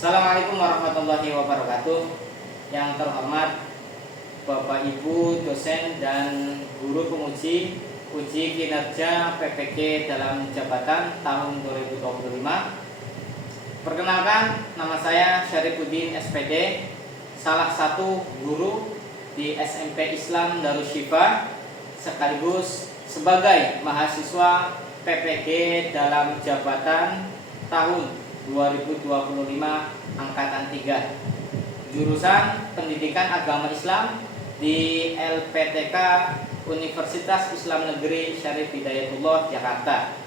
Assalamualaikum warahmatullahi wabarakatuh. Yang terhormat Bapak Ibu dosen dan guru penguji uji kinerja PPG dalam jabatan tahun 2025. Perkenalkan, nama saya Syarifuddin SPD, salah satu guru di SMP Islam Darusshifa, sekaligus sebagai mahasiswa PPG dalam jabatan tahun 2025 angkatan 3, jurusan Pendidikan Agama Islam di LPTK Universitas Islam Negeri Syarif Hidayatullah Jakarta,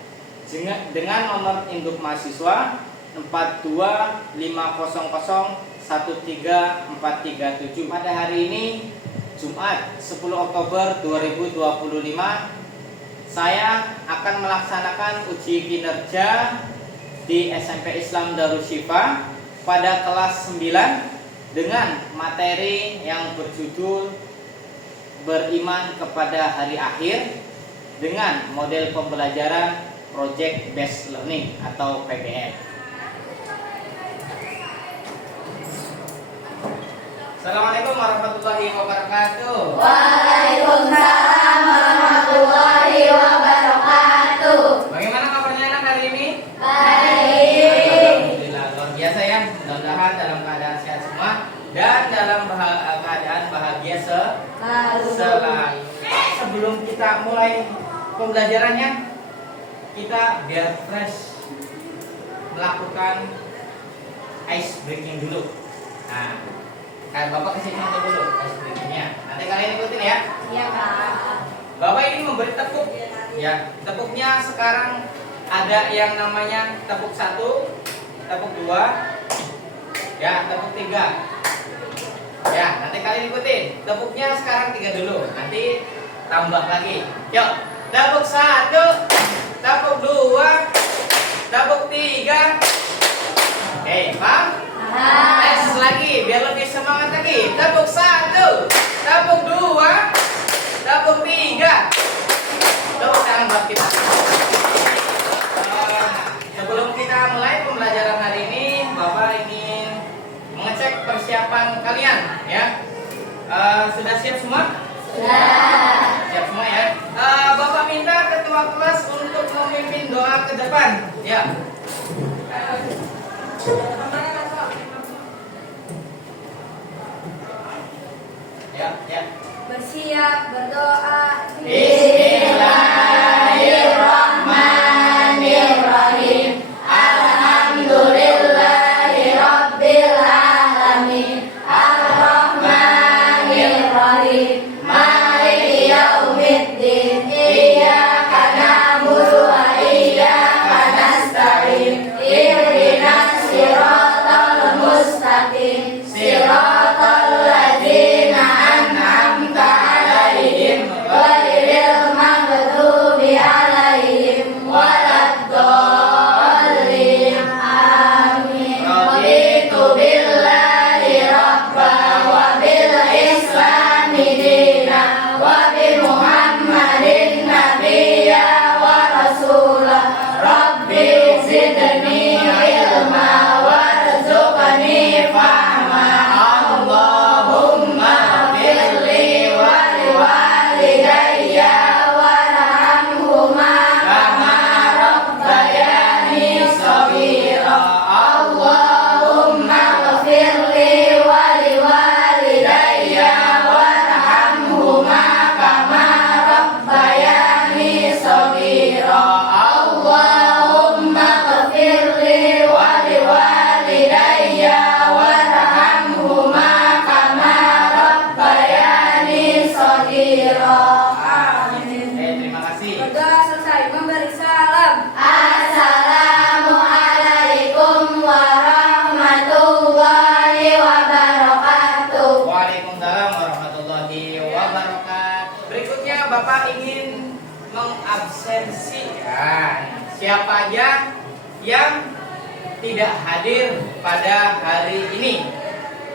dengan nomor induk mahasiswa 425001347. Pada hari ini Jumat 10 Oktober 2025, saya akan melaksanakan uji kinerja di SMP Islam Darusshifa pada kelas 9 dengan materi yang berjudul Beriman kepada Hari Akhir dengan model pembelajaran Project Based Learning atau PBL. Assalamualaikum warahmatullahi wabarakatuh. Waalaikumsalam warahmatullahi wabarakatuh. Bagaimana kabarnya anak hari ini? Baik. Alhamdulillah, luar biasa ya. Mudah-mudahan dalam keadaan sehat semua dan dalam keadaan bahagia selalu. Sebelum kita mulai pembelajarannya, kita biar fresh melakukan ice breaking dulu. Nah, kan Bapak kasih contoh dulu ice breakingnya. Nanti kalian ikutin ya. Iya, Pak. Bapak ini memberi tepuk. Ya, tepuknya sekarang ada yang namanya tepuk 1, tepuk 2, ya, tepuk 3. Ya, nanti kalian ikutin. Tepuknya sekarang 3 dulu. Nanti tambah lagi. Yuk, tepuk 1, tepuk 2, tepuk 3. Oke, paham? Tes lagi biar lebih semangat lagi. Tepuk 1, tepuk 2, tepuk 3. Tepuk tangan buat kita. Sebelum kita mulai pembelajaran hari ini, Bapak ingin mengecek persiapan kalian, ya. Sudah siap semua? Sudah. Siap semua ya. Bapak minta ketua kelas untuk memimpin doa ke depan, ya. Ya. Bersiap berdoa. Bismillahirrahmanirrahim. Alhamdulillahirabbil alamin. Arrahmanirrahim. Maliki yaumiddin. Iyyaka na'budu wa iyyaka nasta'in. Ihdinas siratal mustaqim. Siratal ladzina an'amta 'alaihim ghairil maghdubi 'alaihim waladdallin. Amin. Raditu billahi rabba wa bil islami dina wa bi Muhammadin nabiyya wa rasula. Rabbi zidni ilma warzuqni fahma. Allahumma firli wa liwalidayya warhamhuma kama rabbayani shaghira. Allahumma firli wa liwalidayya warhamhuma kama rabbayani shaghira. Allahumma firli wa liwalidayya warhamhuma kama rabbayani shaghira. Amin. Terima kasih. Berdoa selesai, memberi salam. Assalamualaikum warahmatullahi wabarakatuh. Waalaikumsalam warahmatullahi wabarakatuh. Berikutnya Bapak ingin mengabsensikan siapa aja yang tidak hadir pada hari ini.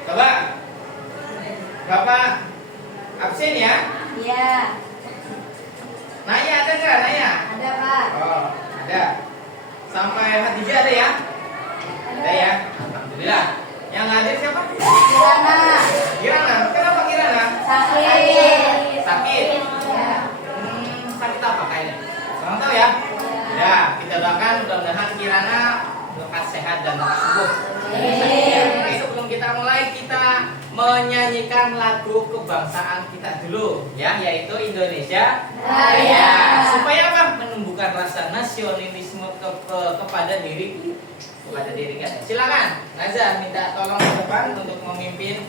Coba Bapak absen ya. Iya. Nanya ada nggak? Nanya? Ada, Pak. Oh, ada. Sampai H3 ada ya? Ada ya? Alhamdulillah. Alhamdulillah. Yang hadir siapa? Kirana. Kirana. Kenapa Kirana? Sakit. Sakit. Ya. Sakit apa kayaknya? Kurang tahu ya? Ya, kita doakan mudah-mudahan Kirana lekas sehat dan lekas sembuh. dari sakitnya. Oke, sebelum kita mulai, kita menyanyikan lagu kebangsaan kita dulu, ya, yaitu Indonesia Raya. Supaya apa? Menumbuhkan rasa nasionalisme kepada diri kita. Silakan, Naza minta tolong ke depan untuk memimpin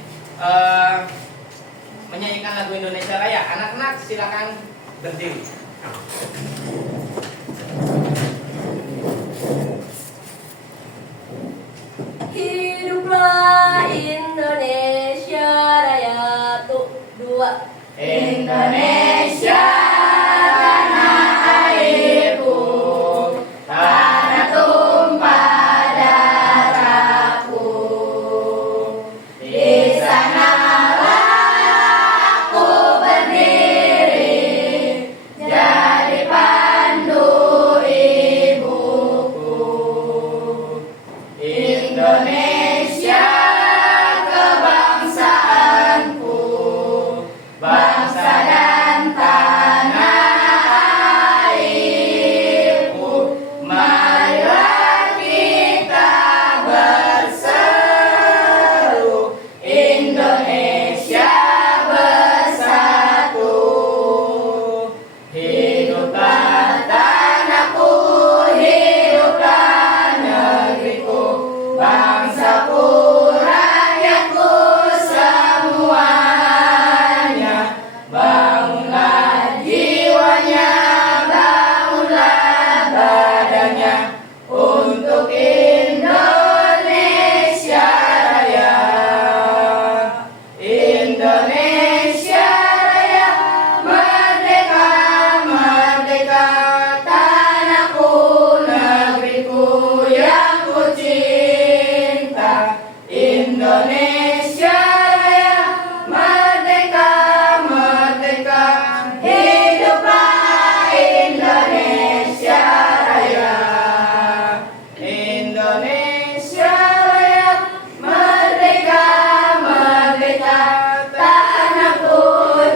menyanyikan lagu Indonesia Raya. Anak-anak silakan berdiri. Hiduplah Indonesia Raya tuh dua. Indonesia tanah airku, tanah tumpah darahku. Di sanalah aku berdiri, jadi pandu ibuku. Indonesia kebangsaanku, bangsa dan tanah airku. Marilah kita berseru, Indonesia bersatu. Hiduplah tanahku, hiduplah negeriku, bangsaku, rakyatku semuanya. Bangunlah jiwanya, bangunlah badannya, untuk Indonesia Raya. Indonesia Raya, merdeka, merdeka, tanahku, negeriku yang ku cinta. Indonesia Raya, merdeka, merdeka, hiduplah Indonesia Raya. Indonesia Raya, merdeka, merdeka, tanahku,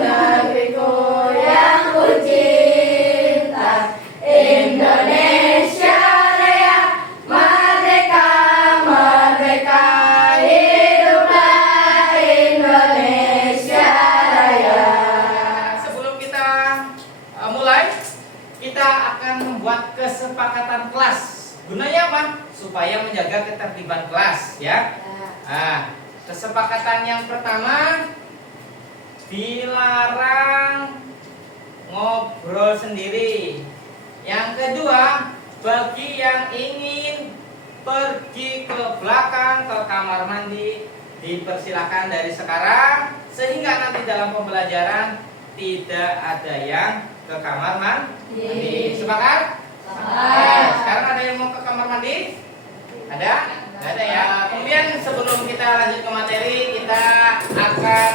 negeriku yang ku cinta. Indonesia Raya, merdeka, merdeka, hiduplah Indonesia Raya. Sebelum kita mulai, kita akan membuat kesepakatan kelas. Gunanya apa? Supaya menjaga ketertiban kelas, ya. Nah, kesepakatan yang pertama, dilarang ngobrol sendiri. Yang kedua, bagi yang ingin pergi ke belakang ke kamar mandi, dipersilakan dari sekarang, sehingga nanti dalam pembelajaran tidak ada yang ke kamar mandi. Sepakat? Sekarang ada yang mau ke kamar mandi? Ada? Nggak ada ya. Kemudian sebelum kita lanjut ke materi, kita akan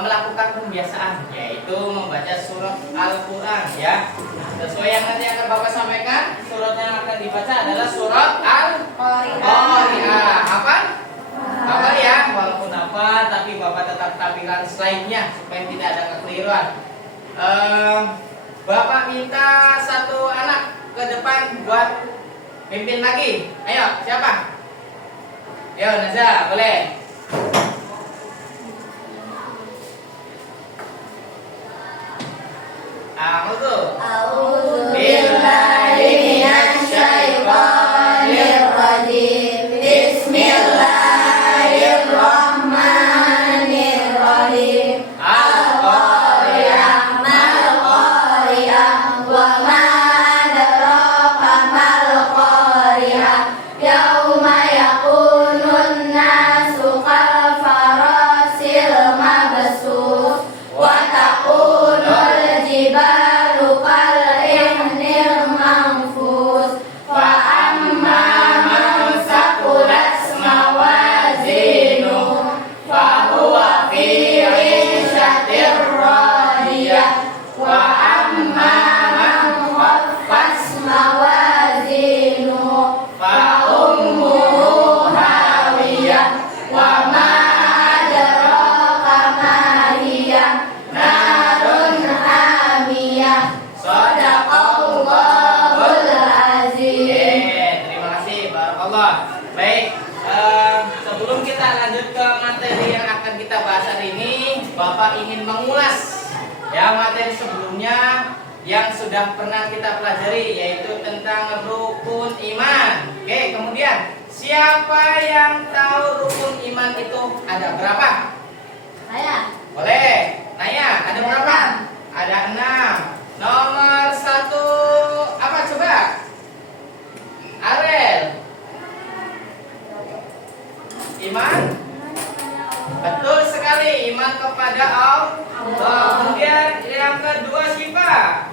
melakukan pembiasaan, yaitu membaca surat Al-Quran, ya. Sesuai yang nanti akan Bapak sampaikan, surat yang akan dibaca adalah surat Al-Qari'ah. Apa? Apa ya? Walaupun apa, tapi Bapak tetap tampilkan slide-nya supaya tidak ada kekeliruan. Bapak minta satu anak ke depan buat pimpin lagi. Ayo, siapa? Ayo, Naza, boleh. A'udzu billahi minasy syaithanir rajim. Bismillahirrahmanirrahim. Al-Qari'ah mal-Qari'ah wa ma adraka mal-Qari'ah. Yauma yakunun nasu kal farasil mabsus wa takunul jibalu kal Baik, sebelum kita lanjut ke materi yang akan kita bahas hari ini, Bapak ingin mengulas ya materi sebelumnya yang sudah pernah kita pelajari, yaitu tentang rukun iman. Oke, kemudian siapa yang tahu rukun iman itu ada berapa? Saya. Boleh, Naya, ada berapa? Ada 6. Nomor 1 apa coba? Arel. Iman? Betul sekali, iman kepada Allah. Kemudian yang kedua siapa?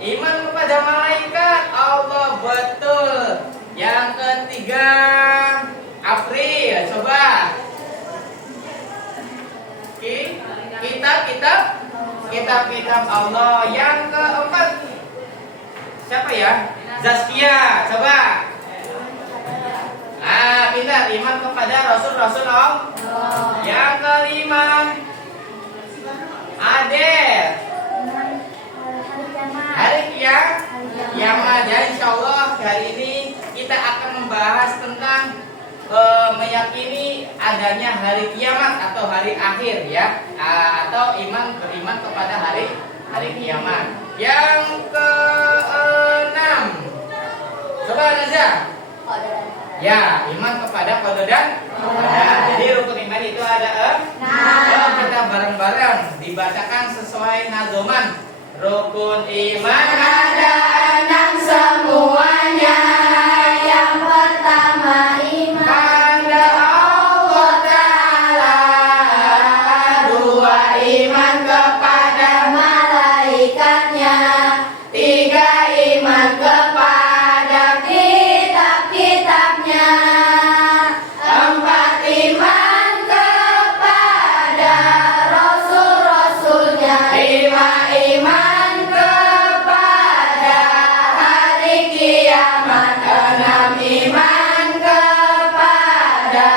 Iman kepada malaikat Allah, betul. Yang ketiga April, coba. Kitab-kitab Allah. Yang keempat siapa ya? Zaskia, coba. Pintar, iman kepada Rasul-Rasul Allah. Yang kelima Adel. Hari kiamat. Ya, insya Allah hari ini kita akan membahas tentang meyakini adanya hari kiamat atau hari akhir ya, atau beriman kepada hari kiamat. Yang keenam, coba Naza. Ya, iman kepada qada dan qadar. Jadi rukun iman itu ada 6. Kita bareng-bareng dibacakan sesuai nazoman. Rukun iman Ada 6 semuanya. Yang pertama iman pada Allah Ta'ala. 2 iman kepada malaikatnya. 3 iman kepada kitab-kitabnya. 4 iman kepada rasul-rasulnya. 5 iman kepada hari kiamat. 6 iman kepada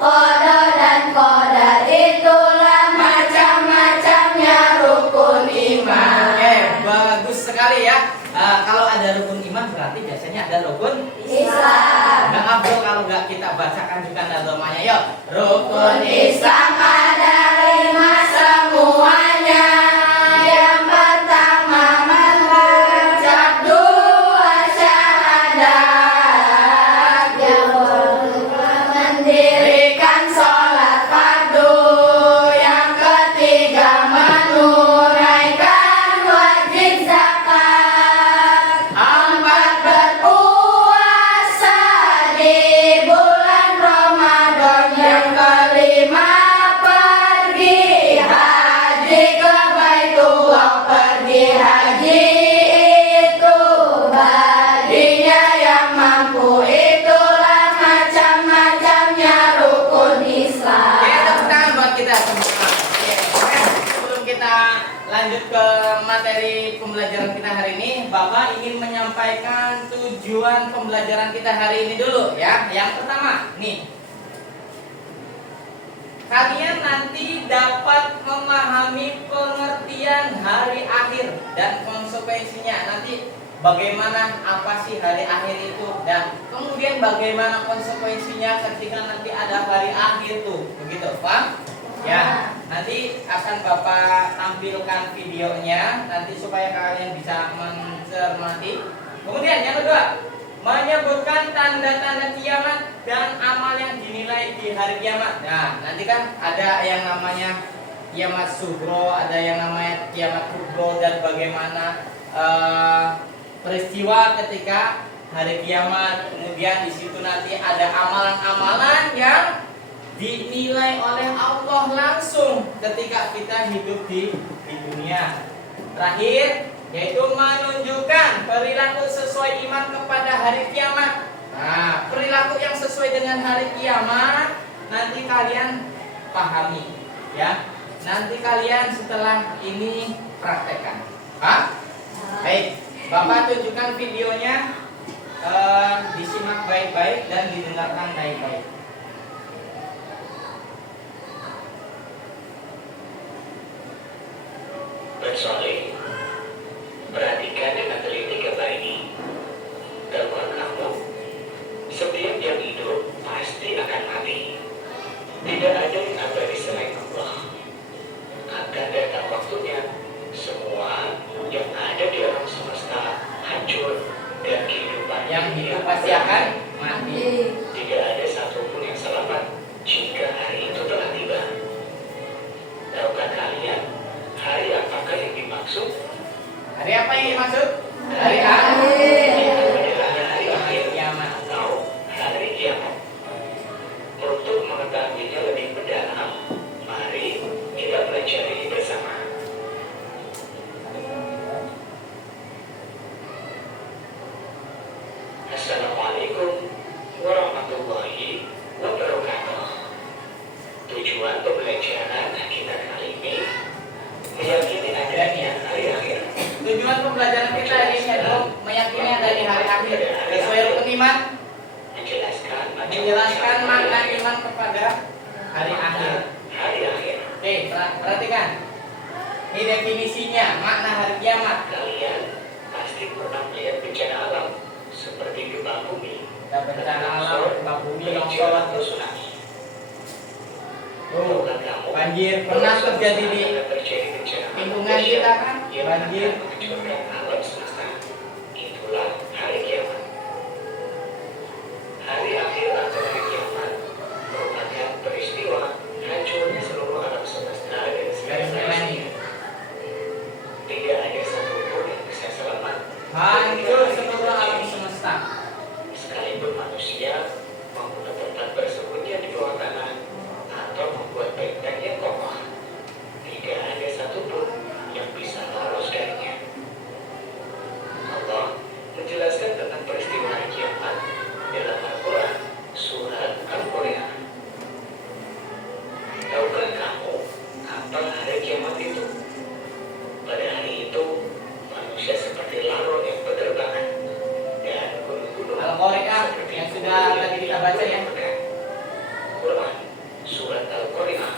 qada dan qadar. Itulah macam-macamnya rukun iman. Oke, bagus sekali ya. Kalau ada rukun iman berarti biasanya ada rukun Islam. Nggak abdul kalau nggak kita bacakan juga nazamanya. Yuk, rukun Islam ada 5 semuanya. Yang pertama mengucap 2 syahadat. Yang kedua mendirikan sholat fardu. Yang ketiga menunaikan wajib zakat. 4 berpuasa di bulan Ramadan. Yang kelima pergi haji ke Baitullah. Pergi haji itu baginya yang mampu. Itulah macam-macamnya rukun Islam. Oke, tepuk tangan buat kita semua. Oke, sebelum kita lanjut ke materi pembelajaran kita hari ini, Bapak ingin menyampaikan tujuan pembelajaran kita hari ini dulu ya. Yang pertama, nih. Kalian nanti dapat memahami pengertian hari akhir dan konsekuensinya. Nanti bagaimana, apa sih hari akhir itu, dan kemudian bagaimana konsekuensinya ketika nanti ada hari akhir tuh, begitu Pak? Ya, nanti akan Bapak tampilkan videonya nanti supaya kalian bisa mencermati. Kemudian yang kedua, menyebutkan tanda-tanda kiamat dan amal yang dinilai di hari kiamat. Nah, nanti kan ada yang namanya kiamat sugro, ada yang namanya kiamat kubro, dan bagaimana peristiwa ketika hari kiamat. Kemudian di situ nanti ada amalan-amalan yang dinilai oleh Allah langsung ketika kita hidup di dunia. Terakhir, yaitu menunjukkan perilaku sesuai iman kepada hari kiamat. Nah, perilaku yang sesuai dengan hari kiamat nanti kalian pahami ya. Nanti kalian setelah ini praktekkan. Baik, Bapak tunjukkan videonya, disimak baik-baik dan didengarkan baik-baik. Perhatikan dengan teliti gambar ini. Tahukah kamu Tidak ada yang abadi selain Allah. Akan datang waktunya, semua yang ada di alam semesta hancur dan kehidupan Yang hidup pasti akan mati. tidak ada satupun yang selamat jika hari itu telah tiba. Tahukah kalian hari apakah yang dimaksud? Hari apa yang dimaksud? Hari Itu akhir. adalah hari akhir Kiamat. atau hari kiamat. Untuk mengetahuinya lebih mendalam, mari kita pelajari bersama. Assalamualaikum warahmatullahi wabarakatuh. Tujuan pembelajaran kita kali ini meyakini adanya hari akhir. Tujuan pembelajaran kita hari ini adalah meyakini dari hari akhir. Sesuai rukun iman, menjelaskan makna iman kepada hari akhir. Hari akhir. Oke, perhatikan. Ini definisinya, makna hari kiamat. Kalian pasti pernah melihat bencana alam seperti gempa bumi, Dan bencana alam, gempa bumi, banjir, longsor, atau tsunami. tuh, Tahukah kamu, banjir pernah terjadi di akan terjadi bencana alam lingkungan dahsyat kita kan? yang Banjir. akan menghancurkan alam semesta. Itulah hari kiamat. Hari akhir atau hari kiamat merupakan peristiwa hancurnya seluruh alam semesta dan segala Dari isinya. Tidak ada satupun yang bisa selamat. Hancur seluruh alam semesta. Sekalipun manusia membuat tempat bersembunyi di bawah tanah atau membuat benteng yang kokoh, tidak ada satupun yang bisa lolos darinya. Allah menjelaskan tentang peristiwa hari kiamat dalam Al-Quran surat Al-Qari'ah. Tahukah kamu apa hari kiamat itu? Pada hari itu manusia seperti laron yang berterbangan dan gunung-gunung Al-Qari'ah seperti yang gunung sudah yang tadi kita baca ya. dipegang. Quran surat Al-Qari'ah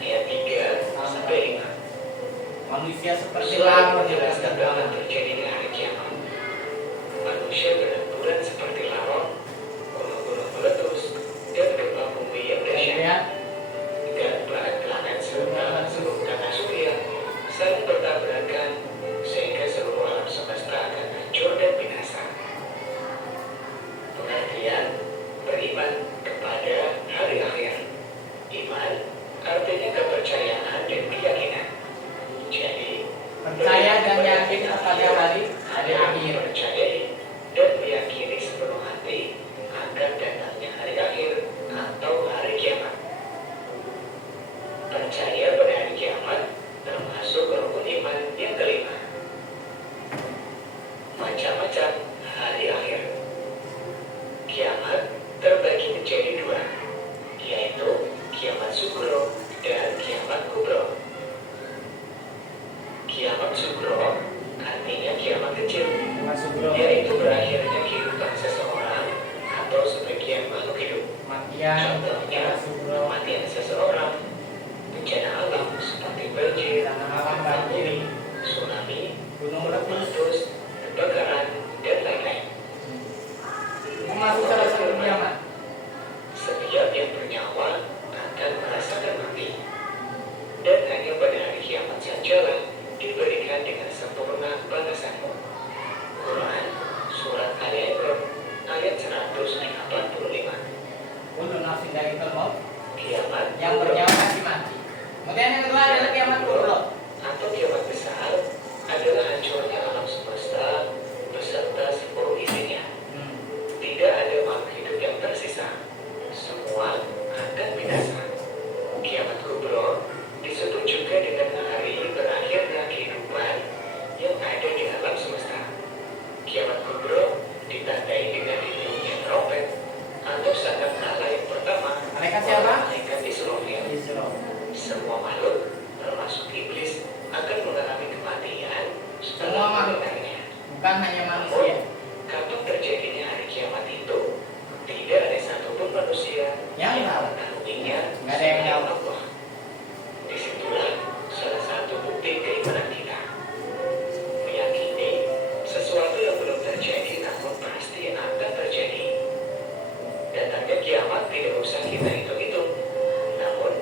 ayat 3 sampai 5. Manusia seperti Surat laron yang menjelaskan tentang berterbangan. terjadinya hari kiamat. Manusia berhamburan seperti laron, gunung-gunung meletus, dan gempa bumi yang dahsyat. Kemudian, Dan planet-planet serta seluruh tanah surya saling bertabrakan sehingga seluruh alam semesta akan hancur dan binasa. Pengertian beriman kepada hari akhir. Iman artinya kepercayaan dan keyakinan. Jadi percaya dan yakin kepada hari akhir. percayai dan meyakini sepenuh hati akan datangnya hari akhir atau hari kiamat. Percaya pada hari kiamat termasuk rukun iman yang kelima. Macam-macam hari akhir. Kiamat terbagi menjadi dua, yaitu kiamat sugro dan kiamat kubro. Kiamat sugro artinya kiamat kecil, Masuk bro. yaitu berakhirnya kehidupan seseorang atau sebagian makhluk hidup. Kematian, Contohnya, masuk bro. kematian seseorang, bencana alam seperti banjir, Tanah alam banjir, tsunami, gunung gunung meletus. meletus, kebakaran, dan lain-lain. Itu masuk salah satu kiamat. Setiap yang bernyawa akan merasakan mati. Dan hanya pada hari kiamat sajalah diberikan dengan sempurna balasanmu. Quran surat Ali Imran ayat 185. Kullu nafsin dha'iqatul maut. Kiamat Yang kubro bernyawa pasti mati. Kemudian yang kedua adalah kiamat kubro. atau kiamat besar adalah hancurnya alam semesta beserta seluruh isinya. Tidak ada makhluk hidup yang tersisa. Semua akan binasa. Kiamat kubro disebut juga dengan hari berakhirnya kehidupan yang ada di alam semesta. Kiamat kubro ditandai dengan ditiupnya trompet atau sangkakala yang pertama. Malaikat siapa? Malaikat Israfil. Israel. Semua makhluk termasuk iblis akan mengalami kematian Semua makhluk. mendengarnya. Bukan hanya manusia. Kapan terjadinya hari kiamat itu, tidak ada satupun manusia Yang tahu. mengetahuinya Nggak ada yang selain tahu. Allah. Disitulah salah satu bukti keimanan kita. Meyakini sesuatu yang belum terjadi namun pasti akan terjadi. Datangnya kiamat tidak usah kita hitung-hitung, namun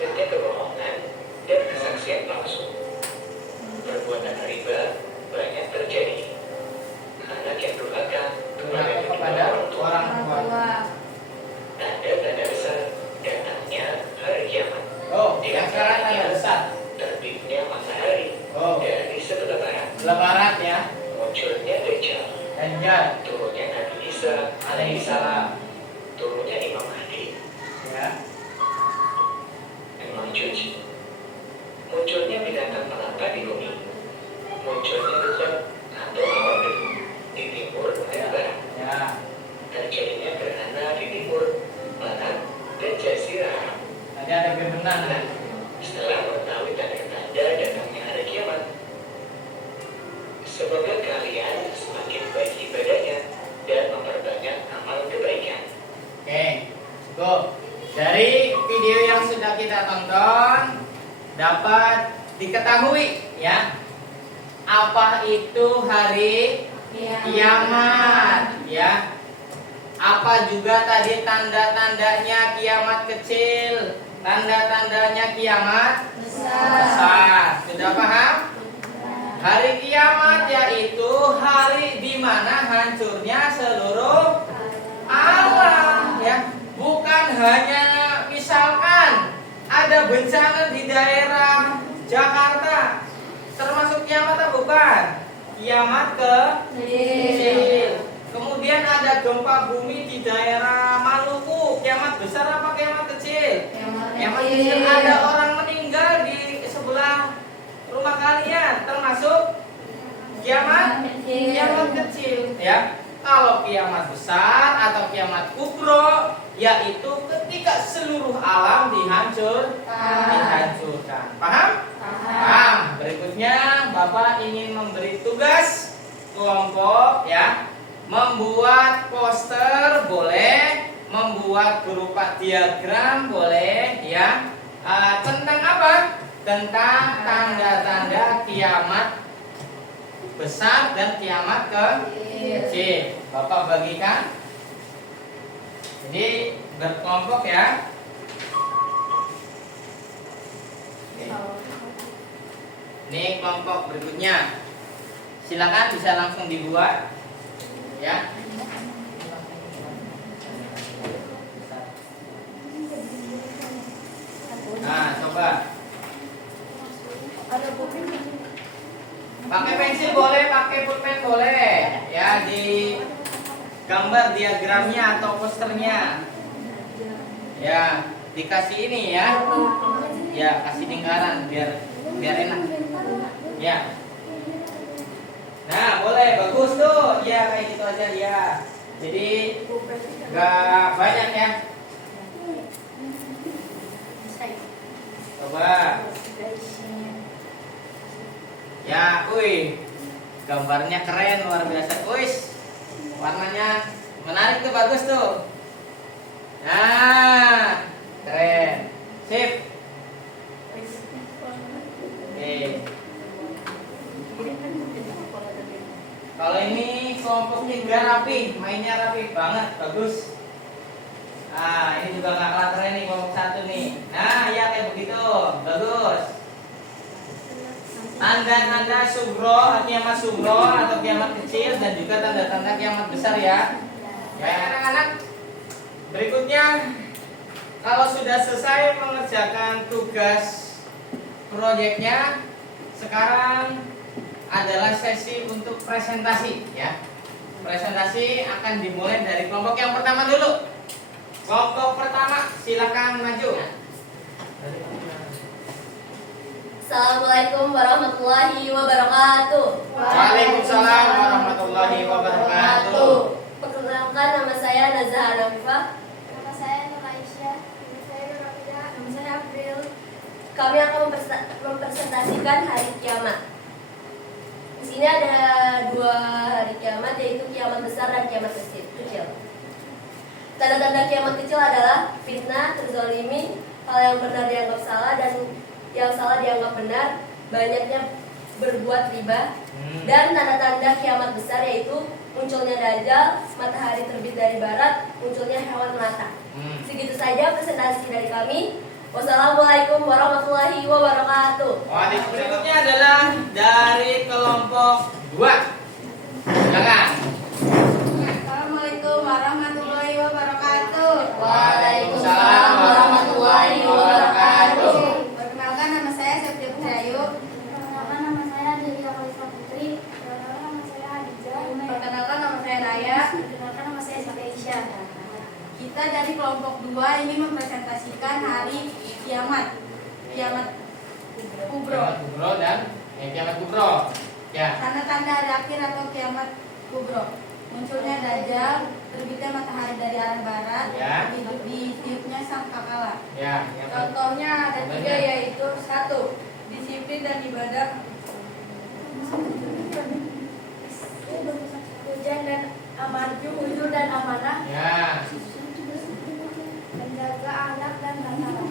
dendam kebohongan, dan kesaksian palsu. Perbuatan riba banyak terjadi. Anak yang durhaka kepada orang tua. Tanda-tanda besar datangnya hari kiamat. Oh, yang sekarang tanda besar. Terbitnya matahari dari sebelah barat. Sebelah barat ya. Munculnya Dajjal. Dajjal. Turunnya Nabi Isa alaihissalam. Turunnya Imam Mahdi. Ya. Majuj. Munculnya binatang melata di bumi. Munculnya dukun atau awan debu di timur dan barat. Ya. Terjadinya gerhana di timur, barat, dan jazirah. Tadi ada gerhana. Nah, setelah mengetahui tanda-tanda datangnya hari kiamat, semoga kalian semakin baik ibadahnya dan memperbanyak amal kebaikan. Oke, cukup. Dari video yang sudah kita tonton dapat diketahui ya apa itu hari kiamat ya. Apa juga tadi tanda-tandanya kiamat kecil, tanda-tandanya kiamat besar. Sudah paham? Hari kiamat yaitu hari di mana hancurnya seluruh alam ya. Bukan hanya misalkan ada bencana di daerah Jakarta, termasuk kiamat atau bukan? Kiamat kecil. Kemudian ada gempa bumi di daerah Maluku, kiamat besar apa kiamat kecil? Kiamat kecil. Ada orang meninggal di sebelah rumah kalian, termasuk kiamat kecil ya. Kalau kiamat besar atau kiamat kubro, yaitu ketika seluruh alam dihancurkan. Paham? Paham. Berikutnya Bapak ingin memberi tugas kelompok ya, membuat poster boleh, membuat berupa diagram boleh ya. Tentang apa? Tentang tanda-tanda kiamat besar dan kiamat kecil. Bapak bagikan. Jadi berkelompok ya. Oke. Ini kelompok berikutnya. Silakan bisa langsung dibuat ya. Nah, coba. Pakai pensil boleh, pakai pulpen boleh. Ya, di gambar diagramnya atau posternya. Ya, dikasih ini ya. Ya, kasih lingkaran biar enak. Ya. Nah, boleh, bagus tuh. Ya, kayak gitu aja ya. Jadi nggak banyak ya. Coba. Ya, gambarnya keren luar biasa. Warnanya menarik tuh, bagus tuh. Nah, keren. Sip. Oke. Kalau ini kelompoknya juga rapi, mainnya rapi banget, bagus. Nah, ini juga nggak kalah keren nih kelompok satu nih. Nah, ya kayak begitu, bagus. Tanda-tanda sugro, kiamat sugro atau kiamat kecil, dan juga tanda-tanda kiamat besar ya. Ya anak-anak. Berikutnya, kalau sudah selesai mengerjakan tugas proyeknya, sekarang adalah sesi untuk presentasi ya. Presentasi akan dimulai dari kelompok yang pertama dulu. Kelompok pertama, silakan maju. Assalamualaikum warahmatullahi wabarakatuh. Waalaikumsalam warahmatullahi wabarakatuh. Perkenalkan, nama saya Nazah Hanifah. Nama saya Nur Aisyah. Nama saya Nur Afidah. Nama saya April. Kami akan mempresentasikan hari kiamat. Di sini ada dua hari kiamat, yaitu kiamat besar dan kiamat kecil. Tanda-tanda kiamat kecil adalah fitnah, terzalimi, hal yang benar dianggap salah dan yang salah dianggap benar, banyaknya berbuat riba. Dan tanda-tanda kiamat besar yaitu munculnya Dajjal, matahari terbit dari barat, munculnya hewan melata. Segitu saja presentasi dari kami. Wassalamualaikum warahmatullahi wabarakatuh. Berikutnya adalah dari kelompok 2. Silakan. Assalamualaikum warahmatullahi wabarakatuh. Waalaikumsalam warahmatullahi wabarakatuh. Perkenalkan, nama saya Septia Cahayu. Perkenalkan, nama saya Delia Khalifa Putri. Perkenalkan, nama saya Hadijah. Perkenalkan, nama saya Raya. Perkenalkan, nama saya Siti Aisyah. Kita dari kelompok 2 ini mempresentasikan hari kiamat. Kiamat kubro. Kiamat kubro dan kiamat kubro. Ya. Tanda-tanda hari akhir atau kiamat kubro. Munculnya Dajjal, terbitnya matahari dari arah barat, Ya. hidup di tiupnya sangkakala. Ya. Contohnya ada 3, yaitu 1. Disiplin dan ibadah. Hujan dan jujur dan amanah. Ya. Menjaga anak dan tatanan.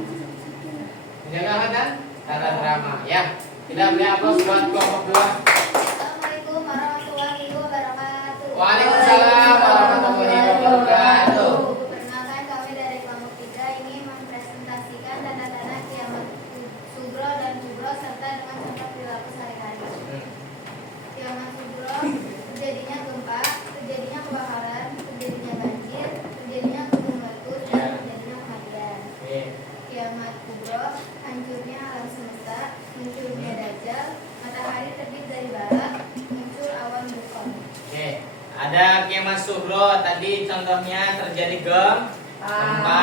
Menjaga anak dan tata drama. Ya. Kita beri aplaus buat kelompok 2. Assalamualaikum warahmatullahi wabarakatuh. Waalaikumsalam warahmatullahi wabarakatuh. Perkenalkan, kami dari kelompok 3 ini mempresentasikan tanda-tanda kiamat sugro dan kubro serta dengan contoh perilaku sehari-hari. Kiamat sugro, terjadinya gempa, terjadinya kebakaran, terjadinya banjir, terjadinya gunung meletus, dan terjadinya kematian. Oke. Kiamat kubro, hancurnya alam semesta, munculnya Dajjal, matahari terbit dari barat, muncul awan bukom. Oke. Ada kiamat sugro tadi contohnya terjadi gempa,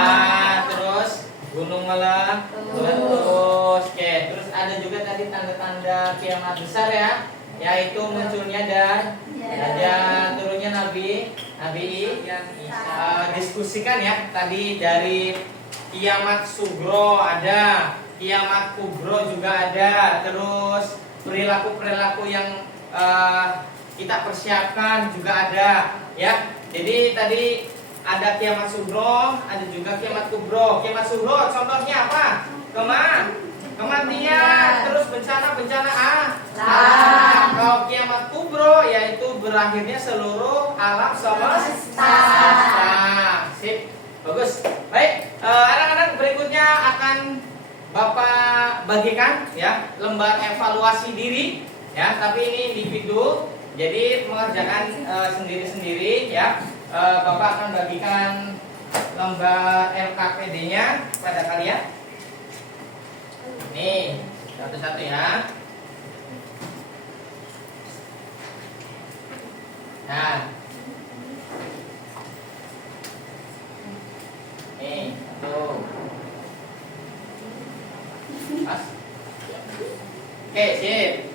terus gunung meletus. Oke, terus ada juga tadi tanda-tanda kiamat besar ya, yaitu munculnya dan turunnya Nabi yang diskusikan ya tadi dari kiamat sugro ada, kiamat kubro juga ada, terus perilaku-perilaku yang kita persiapkan juga ada ya. Jadi tadi ada kiamat sugro, ada juga kiamat kubro. Kiamat sugro contohnya apa? Kematian, terus bencana alam. Kalau kiamat kubro yaitu berakhirnya seluruh alam semesta. Sip, bagus. Baik, anak-anak, berikutnya akan Bapak bagikan ya lembar evaluasi diri ya, tapi ini individu. Jadi mengerjakan sendiri-sendiri ya. Bapak akan bagikan lembar LKPD-nya pada kalian. Nih, satu-satu ya. Nah, nih satu. Pas. Oke, sip.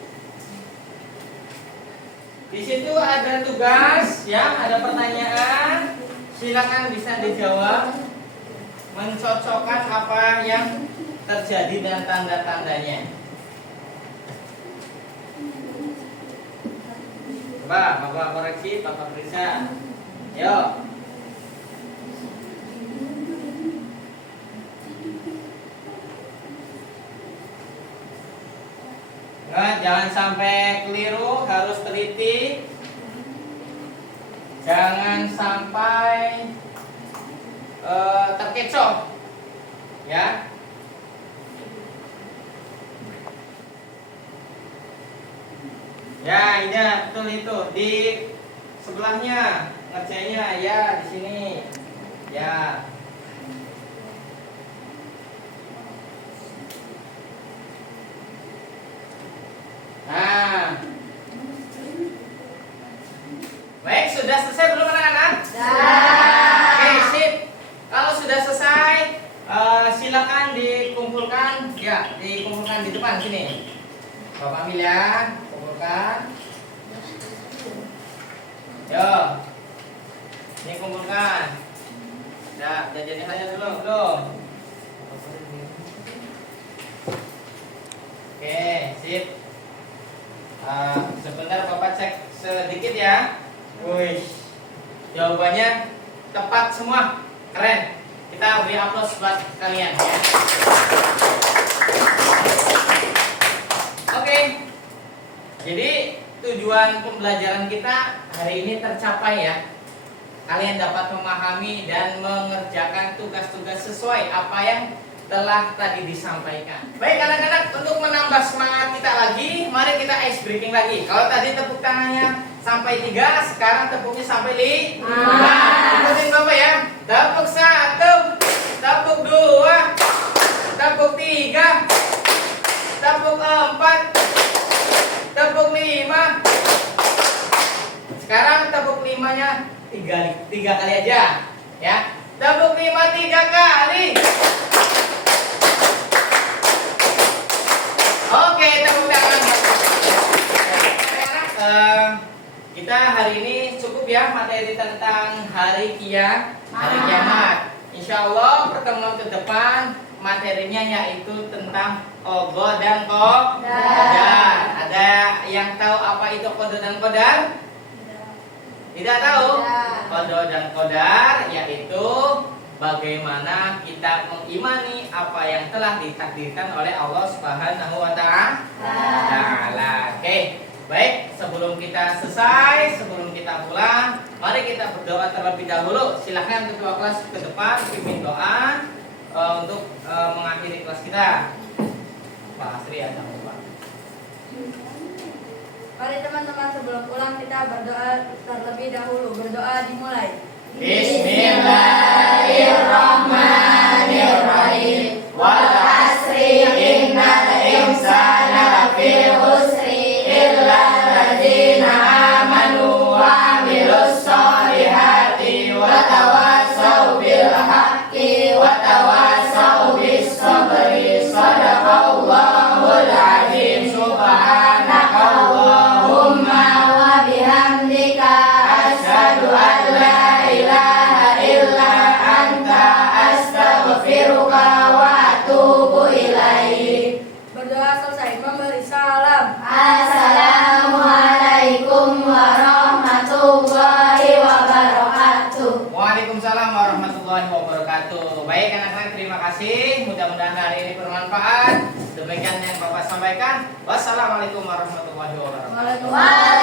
Di situ ada tugas ya, ada pertanyaan. Silakan bisa dijawab. Mencocokkan apa yang terjadi dan tanda-tandanya. Coba Bapak koreksi, Bapak periksa. Yuk. Ingat, jangan sampai keliru, harus teliti. Jangan sampai terkecoh. Ya. Ya, ini betul itu. Di sebelahnya ngerjainnya ya di sini. Ya. Nah, baik, sudah selesai belum anak-anak? Oke, sip. Kalau sudah selesai, silakan dikumpulkan. Ya, dikumpulkan di depan sini. Bapak ambil ya, kumpulkan. Yo, ini kumpulkan. Udah jadi hanya belum? Belum. Oke, sip. Sebentar Bapak cek sedikit ya. Wih, jawabannya tepat semua, keren. Kita beri aplaus buat kalian ya. Oke, jadi tujuan pembelajaran kita hari ini tercapai ya. Kalian dapat memahami dan mengerjakan tugas-tugas sesuai apa yang telah tadi disampaikan. Baik anak-anak, untuk menambah semangat kita lagi, mari kita ice breaking lagi. Kalau tadi tepuk tangannya sampai 3, sekarang tepuknya sampai 5. Ikutin Bapak ya. Tepuk 1, tepuk 2, tepuk 3, tepuk 4, tepuk 5. Sekarang tepuk 5-nya 3 kali aja, ya. Tepuk 5 3 kali. Oke, tepuk tangan. Kita hari ini cukup ya materi tentang hari kiamat. Insya Allah pertemuan ke depan materinya yaitu tentang qada dan qadar. Ada yang tahu apa itu qada dan qadar? Tidak tahu? Qada dan qadar yaitu bagaimana kita mengimani apa yang telah ditakdirkan oleh Allah Subhanahu wa taala. Oke. Baik, sebelum kita selesai, sebelum kita pulang, mari kita berdoa terlebih dahulu. Silahkan ketua kelas ke depan pimpin doa untuk mengakhiri kelas kita. Pak Asri ada Pak. Mari teman-teman sebelum pulang kita berdoa terlebih dahulu. Berdoa dimulai. Bismillahirrahmanirrahim. Wal asri innal insana lafi khusri illa alladzina amanu wa amilus solihati wa tawasaw bil haqqi wa tawasaw bis sabri. Shadaqallahul azim. Subhanakallahumma wa bihamdika asyhadu an la ilaha illa anta astaghfiruka wa atubu ilaik. Berdoa selesai memberi salam. Assalamualaikum warahmatullahi wabarakatuh. Waalaikumsalam warahmatullahi wabarakatuh. Baik anak-anak, terima kasih. Mudah-mudahan hari ini bermanfaat. Demikian yang Bapak sampaikan. Wassalamualaikum warahmatullahi wabarakatuh. Waalaikumsalam.